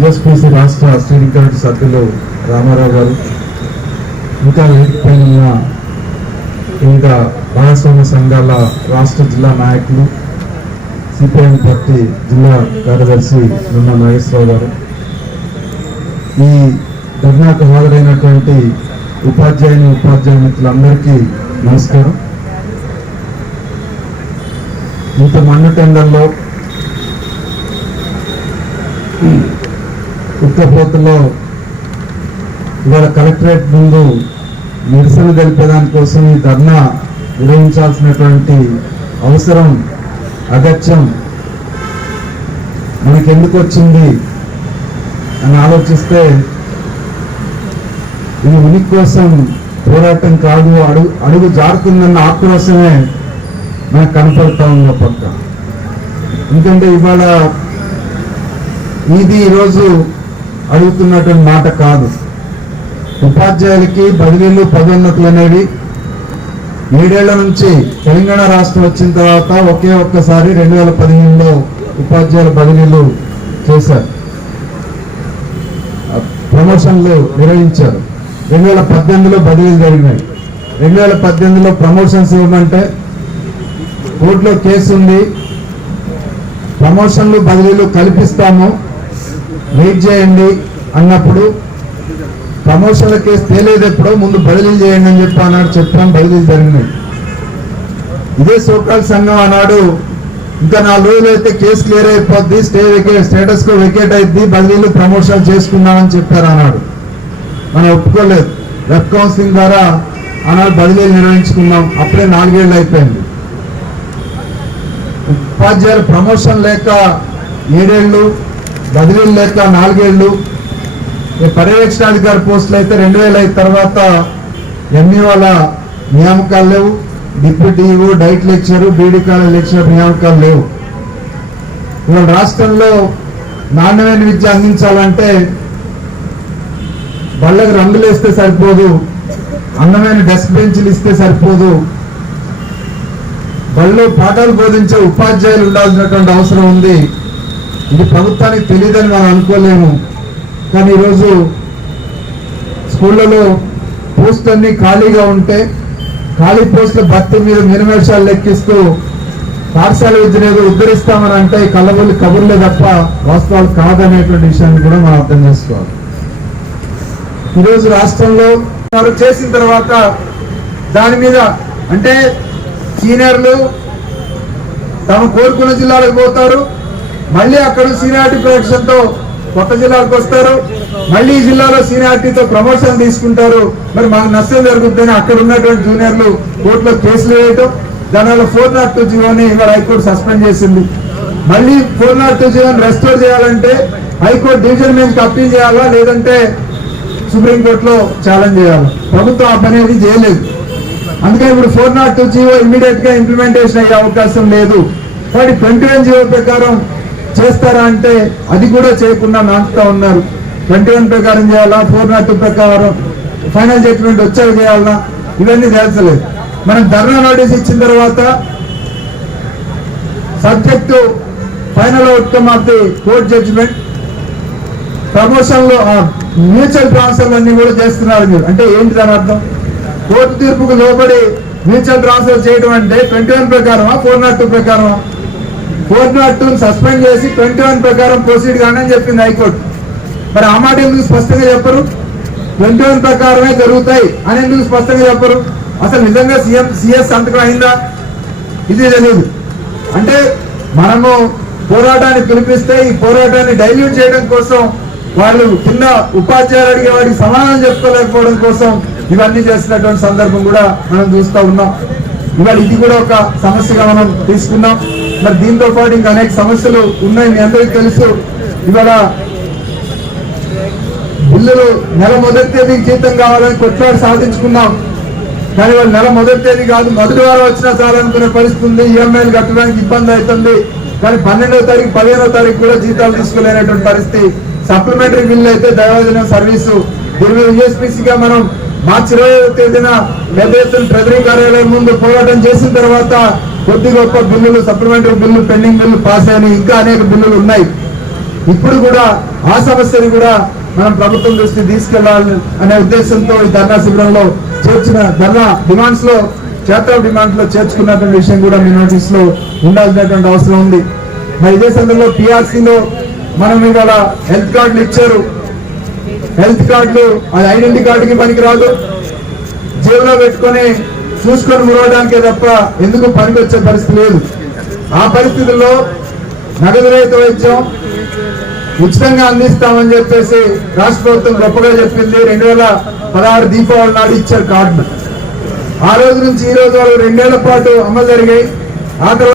USPC రాష్ట్ర steering committee సభ్యులు రామారావు గారు ఇంకా వేదిక ఉన్న వివిధ భాగస్వామ్య సంఘాల రాష్ట్ర జిల్లా నాయకులు సిపిఎం పార్టీ జిల్లా కార్యదర్శి నిన్న నాగేశ్వరరావు గారు. ఈ ధర్నాకు హాజరైనటువంటి ఉపాధ్యాయుని ఉపాధ్యాయ మిత్రులందరికీ నమస్కారం. ఇంత మండుటెండల్లో ఉక్కపోతలో ఇవాళ కలెక్టరేట్ ముందు నిరసన తెలిపేదాని కోసం ఈ ధర్నా నిర్వహించాల్సినటువంటి అవసరం అగత్యం మనకెందుకు వచ్చింది అని ఆలోచిస్తే ఇది ఉనికి కోసం పోరాటం కాదు అడుగు అడుగు జారుతుందన్న ఆక్రోశమే మనకు కనపడతా ఉన్న పక్క. ఎందుకంటే ఇవాళ ఇది ఈరోజు అడుగుతున్నటువంటి మాట కాదు. ఉపాధ్యాయులకి బదిలీలు పదోన్నతులు అనేవి ఏడేళ్ళ నుంచి తెలంగాణ రాష్ట్రం వచ్చిన తర్వాత ఒకే ఒక్కసారి రెండు వేల పదిహేనులో ఉపాధ్యాయుల బదిలీలు చేశారు. ప్రమోషన్లు నిర్వహించారు. రెండు వేల పద్దెనిమిదిలో బదిలీలు జరిగినాయి. రెండు వేల పద్దెనిమిదిలో ప్రమోషన్స్ ఇవ్వమంటే కోర్టులో కేసు ఉంది ప్రమోషన్లు బదిలీలు కల్పిస్తాము. వెయిట్ చేయండి అన్నప్పుడు ప్రమోషన్ల కేసు తేలేదు ఎప్పుడో ముందు బదిలీ చేయండి అని చెప్పి అన్నాడు చెప్పడం బదిలీ జరిగినాయి ఇదే సోకాల్ సంఘం అన్నాడు ఇంకా నాలుగు రోజులు అయితే కేసు క్లియర్ అయిపోద్ది stay vacate status quo vacate అయింది బదిలీలు ప్రమోషన్ చేసుకున్నామని చెప్పారు అన్నాడు మనం ఒప్పుకోలేదు. వెబ్ కౌన్సిలింగ్ ద్వారా ఆనాడు బదిలీలు నిర్వహించుకున్నాం. అప్పుడే నాలుగేళ్ళు అయిపోయింది. ఉపాధ్యాయులు ప్రమోషన్ లేక ఏడేళ్ళు బదిలీలు లేక నాలుగేళ్ళు ఈ పర్యవేక్షణాధికారి పోస్టులు అయితే రెండు వేల ఐదు తర్వాత ఎంఈ వాళ్ళ నియామకాలు లేవు. Deputy DIET lecture BD college lecture నియామకాలు లేవు. ఇవాళ రాష్ట్రంలో నాణ్యమైన విద్య అందించాలంటే బళ్ళకి రంగులు వేస్తే సరిపోదు అందమైన డెస్క్ బెంచ్లు ఇస్తే సరిపోదు. బళ్ళు పాఠాలు బోధించే ఉపాధ్యాయులు ఉండాల్సినటువంటి అవసరం ఉంది. ఇది ప్రభుత్వానికి తెలియదని మనం అనుకోలేము. కానీ ఈరోజు స్కూళ్ళలో పోస్టులన్నీ ఖాళీగా ఉంటే ఖాళీ పోస్టుల భర్తీ మీద మినిమేషాలు లెక్కిస్తూ పాఠశాల విద్యను ఏదో ఉద్ధరిస్తామని అంటే కళ్ళబొల్లి కబుర్లే తప్ప వాస్తవాలు కాదనేటువంటి విషయాన్ని కూడా మనం అర్థం చేసుకోవాలి. ఈరోజు రాష్ట్రంలో వారు చేసిన తర్వాత దాని మీద అంటే సీనియర్లు తాము కోరుకున్న జిల్లాలకు పోతారు మళ్ళీ అక్కడ సీనియారిటీ ప్రొడక్షన్తో కొత్త జిల్లాలకు వస్తారు. మళ్ళీ ఈ జిల్లాలో సీనియారిటీతో ప్రమోషన్ తీసుకుంటారు. మరి మాకు నష్టం జరుగుతుందని అక్కడ ఉన్నటువంటి జూనియర్లు కోర్టులో కేసులు వేయటం దానివల్ల ఫోర్ నాట్ టూ జీవోని ఇవాళ హైకోర్టు సస్పెండ్ చేసింది. మళ్ళీ ఫోర్ నాట్ టూ జీవోని రెస్టోర్ చేయాలంటే హైకోర్టు డివిజన్ బెంచ్కి అప్పీల్ చేయాలా లేదంటే సుప్రీంకోర్టులో ఛాలెంజ్ చేయాలి? ప్రభుత్వం ఆ పని అనేది చేయలేదు. అందుకని ఇప్పుడు ఫోర్ నాట్ టూ జీవో ఇమీడియట్గా ఇంప్లిమెంటేషన్ అయ్యే అవకాశం లేదు. కాబట్టి ట్వంటీ వన్ జీవో ప్రకారం చేస్తారా అంటే అది కూడా చేయకుండా నాటుతా ఉన్నారు. ట్వంటీ వన్ ప్రకారం చేయాలా? ఫోర్ నాట్ ప్రకారం ఫైనల్ జడ్జిమెంట్ వచ్చేవి చేయాలా? ఇవన్నీ తేల్చలేదు మనం ధర్నా నోటీస్ ఇచ్చిన తర్వాత subject final outcome of the court judgement. ప్రమోషన్లో మ్యూచువల్ ట్రాన్స్ఫర్ అన్ని కూడా చేస్తున్నారు మీరు. అంటే ఏంటి దాని అర్థం? కోర్టు తీర్పుకు లోబడి మ్యూచువల్ ట్రాన్స్ఫర్ చేయడం అంటే ట్వంటీ వన్ ప్రకారమా ఫోర్ నాట్ టూ ప్రకారమా? ఫోర్ నాట్ టూ సస్పెండ్ చేసి ట్వంటీ వన్ ప్రకారం ప్రొసీడ్ కానీ అని చెప్పింది హైకోర్టు. మరి ఆ మాట ఎందుకు స్పష్టంగా చెప్పరు? ట్వంటీ వన్ ప్రకారమే జరుగుతాయి అని ఎందుకు స్పష్టంగా చెప్పరు? అసలు నిజంగా సీఎం సిఎస్ సంతకం అయిందా? ఇది తెలియదు అంటే మనము పోరాటాన్ని పిలిపిస్తే ఈ పోరాటాన్ని డైల్యూట్ చేయడం కోసం వాళ్ళు కింద ఉపాధ్యాయులు అడిగే వాడికి సమాధానం చెప్పుకోలేకపోవడం కోసం ఇవన్నీ చేస్తున్నటువంటి సందర్భం కూడా మనం చూస్తూ ఉన్నాం. ఇవాళ ఇది కూడా ఒక సమస్యగా మనం తీసుకున్నాం. మరి దీంతో పాటు ఇంకా అనేక సమస్యలు ఉన్నాయి మీ అందరికీ తెలుసు. ఇవాళ బిల్లులు నెల మొదటి తేదీకి జీతం కావాలని కొట్లాడి సాధించుకున్నాం. కానీ వాళ్ళు నెల మొదటి తేదీ కాదు మొదటి వారం వచ్చినా చాలనుకునే పరిస్థితి ఉంది. ఈఎంఐలు కట్టడానికి ఇబ్బంది అవుతుంది. కానీ పన్నెండో తారీఖు పదిహేనో తారీఖు కూడా జీతాలు తీసుకోలేనటువంటి పరిస్థితి. సప్లిమెంటరీ బిల్లు అయితే దైవజనం సర్వీసు దీని మీద గా మనం మార్చి ఇరవై తేదీన పెద్ద ఎత్తున ట్రెజరీ కార్యాలయం ముందు పోరాటం చేసిన తర్వాత కొద్ది గొప్ప బిల్లులు supplementary bill pending bill pass అయినాయి. ఇంకా అనేక బిల్లులు ఉన్నాయి. ఇప్పుడు కూడా ఆ సమస్యని కూడా మనం ప్రభుత్వం దృష్టి తీసుకెళ్ళాలని అనే ఉద్దేశంతో ఈ ధర్నా శిబిరంలో చేర్చిన ధర్నా డిమాండ్స్లో క్షేత్ర డిమాండ్స్లో చేర్చుకున్నటువంటి విషయం కూడా మీ నోటీస్లో ఉండాల్సినటువంటి అవసరం ఉంది. మరి ఇదే సందర్భంలో పిఆర్సీలో మనం ఇవాళ హెల్త్ కార్డులు ఇచ్చారు. హెల్త్ కార్డులు అది ఐడెంటిటీ కార్డుకి పనికి రాదు జేబులో పెట్టుకొని చూసుకొని మురవడానికే తప్ప ఎందుకు పనికి వచ్చే పరిస్థితి లేదు. ఆ పరిస్థితుల్లో నగదు రహిత వైద్యం ఉచితంగా అందిస్తామని చెప్పేసి రాష్ట్ర ప్రభుత్వం గొప్పగా చెప్పింది. రెండు వేల పదహారు దీపావళి నాడు ఇచ్చారు కార్డును. ఆ రోజు నుంచి ఈ రోజు వరకు రెండేళ్ళ పాటు అమలు జరిగాయి. ఆ